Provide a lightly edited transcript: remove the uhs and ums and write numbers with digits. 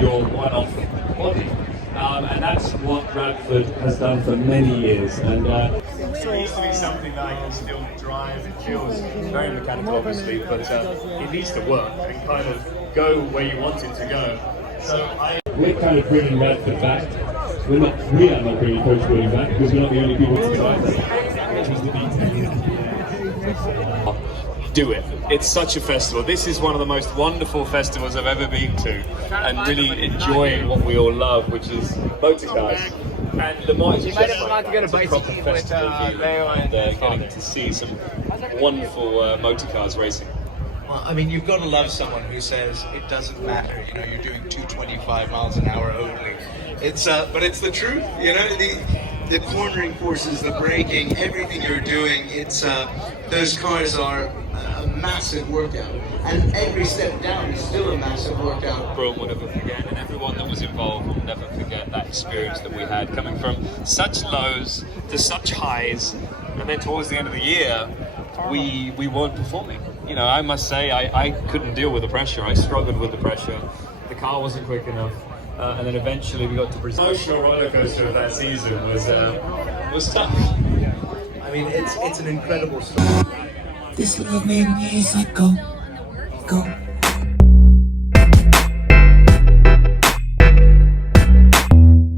your one-off body. And that's what Radford has done for many years. And it needs to be something that I can still drive. It feels very mechanical, obviously, but it needs to work and kind of go where you want it to go. So we're kind of bringing Radford back. We are not bringing Coach William back because we're not the only people to drive Do it. It's such a festival. This is one of the most wonderful festivals I've ever been to, and really enjoying what we all love, which is motorcars. And Le Mans is just like a proper festival and getting to see some wonderful motorcars racing. Well, I mean, you've got to love someone who says it doesn't matter. You know, you're doing 225 miles an hour only. But it's the truth. You know, the cornering forces, the braking, everything you're doing. Those cars are a massive workout, and every step down is still a massive workout. Bro will never forget, and everyone that was involved will never forget that experience that we had, coming from such lows to such highs, and then towards the end of the year, we weren't performing. You know, I must say, I couldn't deal with the pressure. I struggled with the pressure. The car wasn't quick enough, and then eventually we got to Brazil. The emotional roller coaster of that season was tough. I mean, it's an incredible story. This love made me, it's like go.